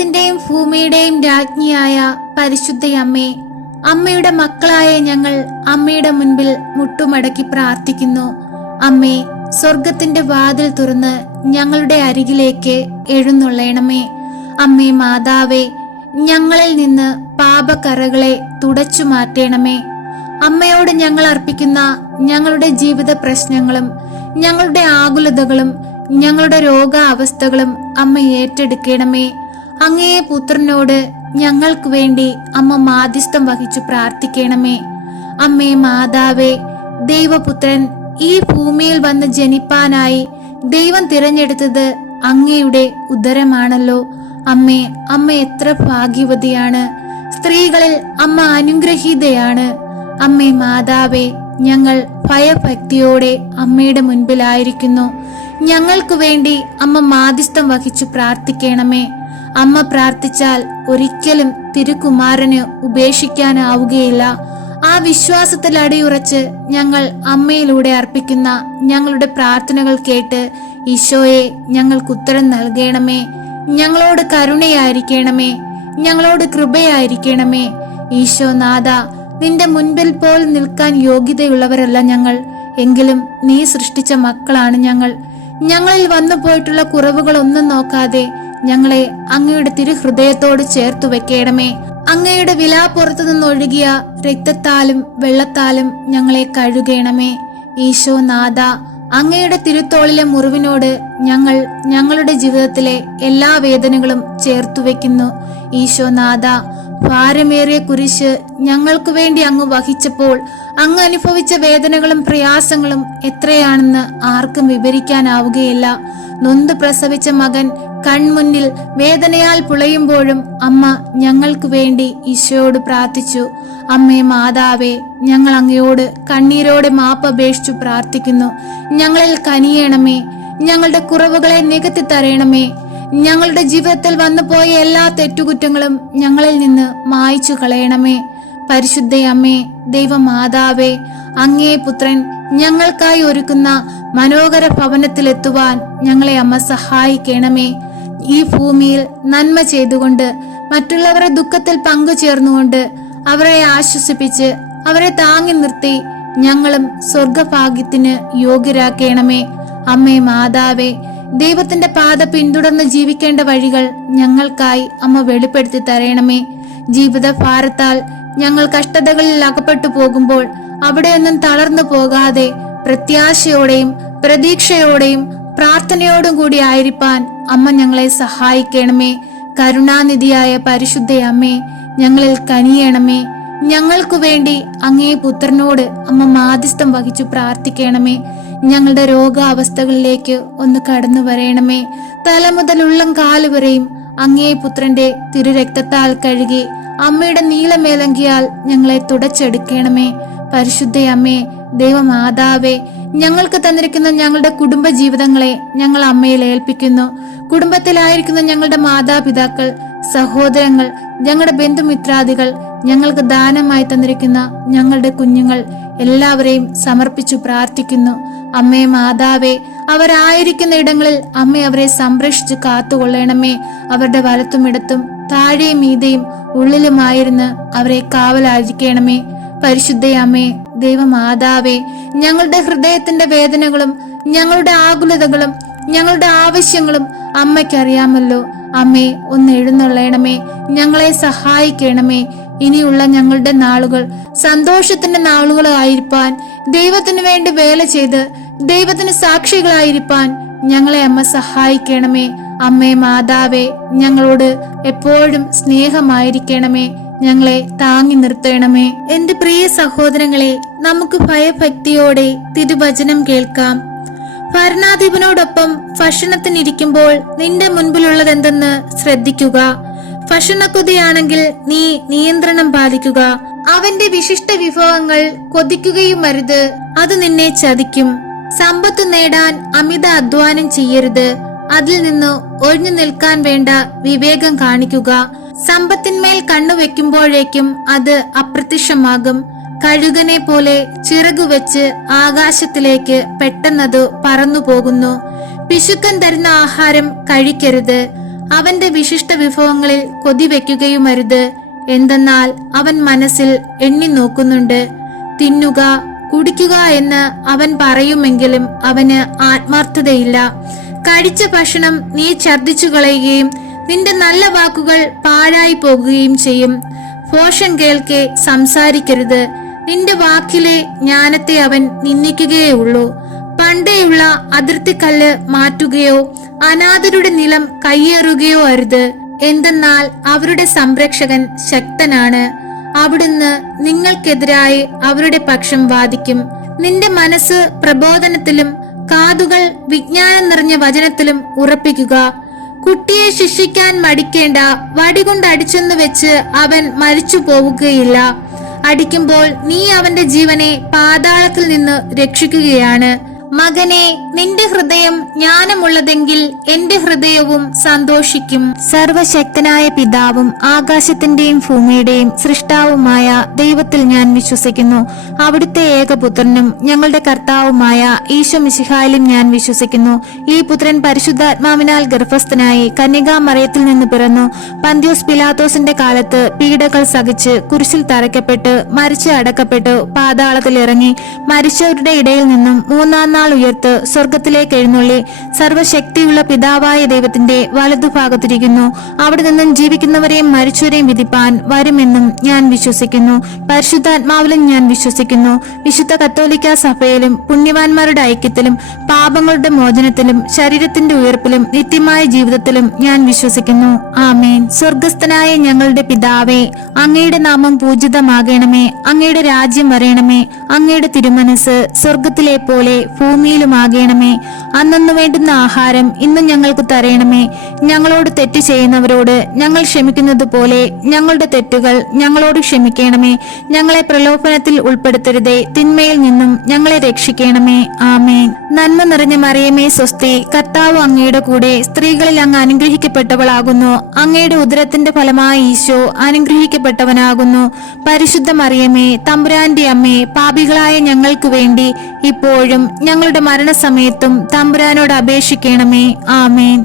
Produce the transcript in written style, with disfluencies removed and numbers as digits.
സ്വർഗത്തിന്റെയും ഭൂമിയുടെയും രാജ്ഞിയായ പരിശുദ്ധയമ്മേ, അമ്മയുടെ മക്കളായ ഞങ്ങൾ അമ്മയുടെ മുൻപിൽ മുട്ടുമടക്കി പ്രാർത്ഥിക്കുന്നു. അമ്മേ, സ്വർഗത്തിന്റെ വാതിൽ തുറന്ന് ഞങ്ങളുടെ അരികിലേക്ക് എഴുന്നള്ളണമേ. അമ്മേ മാതാവേ, ഞങ്ങളിൽ നിന്ന് പാപക്കറകളെ തുടച്ചു മാറ്റണമേ. അമ്മയോട് ഞങ്ങൾ അർപ്പിക്കുന്ന ഞങ്ങളുടെ ജീവിത പ്രശ്നങ്ങളും ഞങ്ങളുടെ ആകുലതകളും ഞങ്ങളുടെ രോഗാവസ്ഥകളും അമ്മ ഏറ്റെടുക്കണമേ. അങ്ങേ പുത്രനോട് ഞങ്ങൾക്ക് വേണ്ടി അമ്മ മാധ്യസ്ഥം വഹിച്ചു പ്രാർത്ഥിക്കണമേ. അമ്മേ മാതാവേ, ദൈവപുത്രൻ ഈ ഭൂമിയിൽ വന്ന് ജനിപ്പാനായി ദൈവം തിരഞ്ഞെടുത്തത് അങ്ങയുടെ ഉദരമാണല്ലോ. അമ്മേ, അമ്മ എത്ര ഭാഗ്യവതിയാണ്. സ്ത്രീകളിൽ അമ്മ അനുഗ്രഹീതയാണ്. അമ്മേ മാതാവേ, ഞങ്ങൾ ഭയഭക്തിയോടെ അമ്മയുടെ മുൻപിലായിരിക്കുന്നു. ഞങ്ങൾക്ക് വേണ്ടി അമ്മ മാധ്യസ്ഥം വഹിച്ചു പ്രാർത്ഥിക്കണമേ. അമ്മ പ്രാർത്ഥിച്ചാൽ ഒരിക്കലും തിരുക്കുമാരന് ഉപേക്ഷിക്കാനാവുകയില്ല. ആ വിശ്വാസത്തിൽ അടിയുറച്ച് ഞങ്ങൾ അമ്മയിലൂടെ അർപ്പിക്കുന്ന ഞങ്ങളുടെ പ്രാർത്ഥനകൾ കേട്ട് ഈശോയെ ഞങ്ങൾക്ക് ഉത്തരം നൽകണമേ. ഞങ്ങളോട് കരുണയായിരിക്കണമേ, ഞങ്ങളോട് കൃപയായിരിക്കണമേ. ഈശോനാഥ, നിന്റെ മുൻപിൽ പോൽ നിൽക്കാൻ യോഗ്യതയുള്ളവരല്ല ഞങ്ങൾ, എങ്കിലും നീ സൃഷ്ടിച്ച മക്കളാണ് ഞങ്ങൾ. ഞങ്ങളിൽ വന്നു പോയിട്ടുള്ള കുറവുകളൊന്നും നോക്കാതെ ഞങ്ങളെ അങ്ങയുടെ തിരുഹൃദയത്തോട് ചേർത്തു വെക്കണമേ. അങ്ങയുടെ വിലാപ്പുറത്തു നിന്നൊഴുകിയ രക്തത്താലും വെള്ളത്താലും ഞങ്ങളെ കഴുകണമേ. ഈശോനാഥ, അങ്ങയുടെ തിരുത്തോളിലെ മുറിവിനോട് ഞങ്ങൾ ഞങ്ങളുടെ ജീവിതത്തിലെ എല്ലാ വേദനകളും ചേർത്തു വെക്കുന്നു. ഈശോനാഥ, ഭാരമേറിയ കുരിശ് ഞങ്ങൾക്ക് വേണ്ടി അങ്ങ് വഹിച്ചപ്പോൾ അങ്ങ് അനുഭവിച്ച വേദനകളും പ്രയാസങ്ങളും എത്രയാണെന്ന് ആർക്കും വിവരിക്കാനാവുകയില്ല. നൊന്ത് പ്രസവിച്ച മകൻ കൺമുന്നിൽ വേദനയാൽ പുളയുമ്പോഴും അമ്മ ഞങ്ങൾക്ക് വേണ്ടി ഈശോയോട് പ്രാർത്ഥിച്ചു. അമ്മേ മാതാവേ, ഞങ്ങൾ അങ്ങയോട് കണ്ണീരോടെ മാപ്പപേക്ഷിച്ചു പ്രാർത്ഥിക്കുന്നു. ഞങ്ങളിൽ കനിയണമേ, ഞങ്ങളുടെ കുറവുകളെ നികത്തി തരണമേ. ഞങ്ങളുടെ ജീവിതത്തിൽ വന്നുപോയ എല്ലാ തെറ്റുകുറ്റങ്ങളും ഞങ്ങളിൽ നിന്ന് മായ്ച്ചു കളയണമേ. പരിശുദ്ധയമ്മേ, ദൈവമാതാവേ, അങ്ങേ പുത്രൻ ഞങ്ങൾക്കായി ഒരുക്കുന്ന മനോഹര ഭവനത്തിലെത്തുവാൻ ഞങ്ങളെ അമ്മ സഹായിക്കണമേ. ഈ ഭൂമിയിൽ നന്മ ചെയ്തുകൊണ്ട് മറ്റുള്ളവരുടെ ദുഃഖത്തിൽ പങ്കുചേർന്നുകൊണ്ട് അവരെ ആശ്വസിപ്പിച്ച് അവരെ താങ്ങി നിർത്തി ഞങ്ങളും സ്വർഗഭാഗ്യത്തിന് യോഗ്യരാക്കണമേ. അമ്മേ മാതാവേ, ദൈവത്തിന്റെ പാത പിന്തുടർന്ന് ജീവിക്കേണ്ട വഴികൾ ഞങ്ങൾക്കായി അമ്മ വെളിപ്പെടുത്തി തരണമേ. ജീവിത ഭാരത്താൽ ഞങ്ങൾ കഷ്ടതകളിൽ അകപ്പെട്ടു പോകുമ്പോൾ അവിടെയൊന്നും തളർന്നു പോകാതെ പ്രത്യാശയോടെയും പ്രതീക്ഷയോടെയും പ്രാർത്ഥനയോടും കൂടി ആയിരിക്കാൻ അമ്മ ഞങ്ങളെ സഹായിക്കണമേ. കരുണാനിധിയായ പരിശുദ്ധയമ്മേ, ഞങ്ങളിൽ കനിയണമേ. ഞങ്ങൾക്കു വേണ്ടി അങ്ങേ പുത്രനോട് അമ്മ മാധ്യസ്ഥം വഹിച്ചു പ്രാർത്ഥിക്കണമേ. ഞങ്ങളുടെ രോഗാവസ്ഥകളിലേക്ക് ഒന്ന് കടന്നു വരണമേ. തല മുതൽ ഉള്ളം കാലുവരെയും അങ്ങേ പുത്രന്റെ തിരുരക്തത്താൽ കഴുകി അമ്മയുടെ നീലമേലങ്കിയാൽ ഞങ്ങളെ തുടച്ചെടുക്കണമേ. പരിശുദ്ധയമ്മേ, ദൈവമാതാവേ, ഞങ്ങൾക്ക് തന്നിരിക്കുന്ന ഞങ്ങളുടെ കുടുംബ ജീവിതങ്ങളെ ഞങ്ങൾ അമ്മയിൽ ഏൽപ്പിക്കുന്നു. കുടുംബത്തിലായിരിക്കുന്ന ഞങ്ങളുടെ മാതാപിതാക്കൾ, സഹോദരങ്ങൾ, ഞങ്ങളുടെ ബന്ധുമിത്രാദികൾ, ഞങ്ങൾക്ക് ദാനമായി തന്നിരിക്കുന്ന ഞങ്ങളുടെ കുഞ്ഞുങ്ങൾ എല്ലാവരെയും സമർപ്പിച്ചു പ്രാർത്ഥിക്കുന്നു. അമ്മേ മാതാവേ, അവരായിരിക്കുന്ന ഇടങ്ങളിൽ അമ്മ അവരെ സംരക്ഷിച്ച് കാത്തുകൊള്ളണമേ. അവരുടെ വലത്തുമിടത്തും താഴെയും മീതെയും ഉള്ളിലുമായിരുന്ന് അവരെ കാവലായിരിക്കണമേ. പരിശുദ്ധയമ്മേ, ദൈവമാതാവേ, ഞങ്ങളുടെ ഹൃദയത്തിന്റെ വേദനകളും ഞങ്ങളുടെ ആകുലതകളും ഞങ്ങളുടെ ആവശ്യങ്ങളും അമ്മയ്ക്കറിയാമല്ലോ. അമ്മേ, ഒന്ന് എഴുന്നള്ളണമേ, ഞങ്ങളെ സഹായിക്കണമേ. ഇനിയുള്ള ഞങ്ങളുടെ നാളുകൾ സന്തോഷത്തിന്റെ നാളുകളായിരിക്കാൻ, ദൈവത്തിന് വേണ്ടി വേല ചെയ്ത് ദൈവത്തിന് സാക്ഷികളായിരിക്കാൻ ഞങ്ങളെ അമ്മ സഹായിക്കണമേ. അമ്മേ മാതാവേ, ഞങ്ങളോട് എപ്പോഴും സ്നേഹമായിരിക്കണമേ. ഞങ്ങളെ താങ്ങി നിർത്തണമേ. എന്റെ പ്രിയ സഹോദരങ്ങളെ, നമുക്ക് ഭയഭക്തിയോടെ തിരുവചനം കേൾക്കാം. ഭരണാധിപനോടൊപ്പം ഭക്ഷണത്തിനിരിക്കുമ്പോൾ നിന്റെ മുൻപിലുള്ളത് എന്തെന്ന് ശ്രദ്ധിക്കുക. ഭക്ഷണക്കൊതിയാണെങ്കിൽ നീ നിയന്ത്രണം പാലിക്കുക. അവന്റെ വിശിഷ്ട വിഭവങ്ങൾ കൊതിക്കുകയും അരുത്, അത് നിന്നെ ചതിക്കും. സമ്പത്ത് നേടാൻ അമിത അധ്വാനം ചെയ്യരുത്, അതിൽ നിന്ന് ഒഴിഞ്ഞു നിൽക്കാൻ വേണ്ട വിവേകം കാണിക്കുക. സമ്പത്തിന്മേൽ കണ്ണുവെക്കുമ്പോഴേക്കും അത് അപ്രത്യക്ഷമാകും. കഴുകനെ പോലെ ചിറകുവെച്ച് ആകാശത്തിലേക്ക് പെട്ടെന്നത് പറന്നു പോകുന്നു. പിശുക്കൻ തരുന്ന ആഹാരം കഴിക്കരുത്, അവന്റെ വിശിഷ്ട വിഭവങ്ങളിൽ കൊതിവെക്കുകയുമരുത്. എന്തെന്നാൽ അവൻ മനസ്സിൽ എണ്ണി നോക്കുന്നുണ്ട്. തിന്നുക, കുടിക്കുക എന്ന് അവൻ പറയുമെങ്കിലും അവന് ആത്മാർത്ഥതയില്ല. കഴിച്ച ഭക്ഷണം നീ ഛർദ്ദിച്ചു കളയുകയും നിന്റെ നല്ല വാക്കുകൾ പാഴായി പോകുകയും ചെയ്യും. ഭോഷൻ കേൾക്കെ സംസാരിക്കരുത്. നിന്റെ വാക്കിലെ ജ്ഞാനത്തെ അവൻ നിന്ദിക്കുകയുള്ളൂ. പണ്ടേയുള്ള അതിർത്തിക്കല്ല് മാറ്റുകയോ അനാഥരുടെ നിലം കയ്യേറുകയോ അരുത്. എന്തെന്നാൽ അവരുടെ സംരക്ഷകൻ ശക്തനാണ്. അവിടുന്ന് നിങ്ങൾക്കെതിരായി അവരുടെ പക്ഷം വാദിക്കും. നിന്റെ മനസ്സ് പ്രബോധനത്തിലും കാതുകൾ വിജ്ഞാനം നിറഞ്ഞ വചനത്തിലും ഉറപ്പിക്കുക. കുട്ടിയെ ശിക്ഷിക്കാൻ മടിക്കേണ്ട. വടികൊണ്ട് അടിച്ചെന്ന് വെച്ച് അവൻ മരിച്ചു പോവുകയില്ല. അടിക്കുമ്പോൾ നീ അവന്റെ ജീവനെ പാതാളത്തിൽ നിന്ന് രക്ഷിക്കുകയാണ്. മകനെ, നിന്റെ ഹൃദയം ജ്ഞാനമുള്ളതെങ്കിൽ എന്റെ ഹൃദയവും സന്തോഷിക്കും. സർവശക്തനായ പിതാവും ആകാശത്തിന്റെയും ഭൂമിയുടെയും സൃഷ്ടാവുമായ ദൈവത്തിൽ ഞാൻ വിശ്വസിക്കുന്നു. അവിടുത്തെ ഏകപുത്രനും ഞങ്ങളുടെ കർത്താവുമായ ഈശോ മിശിഹായിലും ഞാൻ വിശ്വസിക്കുന്നു. ഈ പുത്രൻ പരിശുദ്ധാത്മാവിനാൽ ഗർഭസ്ഥനായി കന്യകാമറിയത്തിൽ നിന്ന് പിറന്നു. പന്ത്യോസ് പിലാത്തോസിന്റെ കാലത്ത് പീഡകൾ സഹിച്ച് കുരിശിൽ തറയ്ക്കപ്പെട്ട് മരിച്ച് അടക്കപ്പെട്ടു പാതാളത്തിൽ ഇറങ്ങി മരിച്ചവരുടെ ഇടയിൽ നിന്നും മൂന്നാം നാൾ ഉയർത്ത് സ്വർഗത്തിലേക്ക് എഴുന്നള്ളി സർവശക്തിയുള്ള പിതാവായ ദൈവത്തിന്റെ വലതുഭാഗത്തിരിക്കുന്നു. അവിടെ നിന്നും ജീവിക്കുന്നവരെയും മരിച്ചവരെയും വിധിപ്പാൻ വരുമെന്നും ഞാൻ വിശ്വസിക്കുന്നു. പരിശുദ്ധാത്മാവിലും ഞാൻ വിശ്വസിക്കുന്നു. വിശുദ്ധ കത്തോലിക്ക സഭയിലും പുണ്യവാന്മാരുടെ ഐക്യത്തിലും പാപങ്ങളുടെ മോചനത്തിലും ശരീരത്തിന്റെ ഉയർപ്പിലും നിത്യമായ ജീവിതത്തിലും ഞാൻ വിശ്വസിക്കുന്നു. ആമേൻ. സ്വർഗസ്ഥനായ ഞങ്ങളുടെ പിതാവേ, അങ്ങയുടെ നാമം പൂജിതമാകണമേ. അങ്ങയുടെ രാജ്യം വരയണമേ. അങ്ങയുടെ തിരുമനസ് സ്വർഗത്തിലെ പോലെ ഭൂമിയിലുമാകണമേ. അന്നു വേണ്ടുന്ന ആഹാരം ഇന്ന് ഞങ്ങൾക്ക് തരയണമേ. ഞങ്ങളോട് തെറ്റ് ചെയ്യുന്നവരോട് ഞങ്ങൾ ക്ഷമിക്കുന്നത് പോലെ ഞങ്ങളുടെ തെറ്റുകൾ ഞങ്ങളോട് ക്ഷമിക്കണമേ. ഞങ്ങളെ പ്രലോഭനത്തിൽ ഉൾപ്പെടുത്തരുതേ. തിന്മയിൽ നിന്നും ഞങ്ങളെ രക്ഷിക്കണമേ. ആമേൻ. നന്മ നിറഞ്ഞ മറിയമേ സ്വസ്തി, കർത്താവ് അങ്ങയുടെ കൂടെ, സ്ത്രീകളിൽ അങ്ങ് അനുഗ്രഹിക്കപ്പെട്ടവളാകുന്നു. അങ്ങയുടെ ഉദരത്തിന്റെ ഫലമായ ഈശോ അനുഗ്രഹിക്കപ്പെട്ടവനാകുന്നു. പരിശുദ്ധ മറിയമേ, തമ്പുരാന്റെ അമ്മേ, പാപികളായ ഞങ്ങൾക്ക് വേണ്ടി ഇപ്പോഴും ഞങ്ങളുടെ മരണസമയത്തും തമ്പുരാനോട് അപേക്ഷിക്കണമേ. ആമേൻ.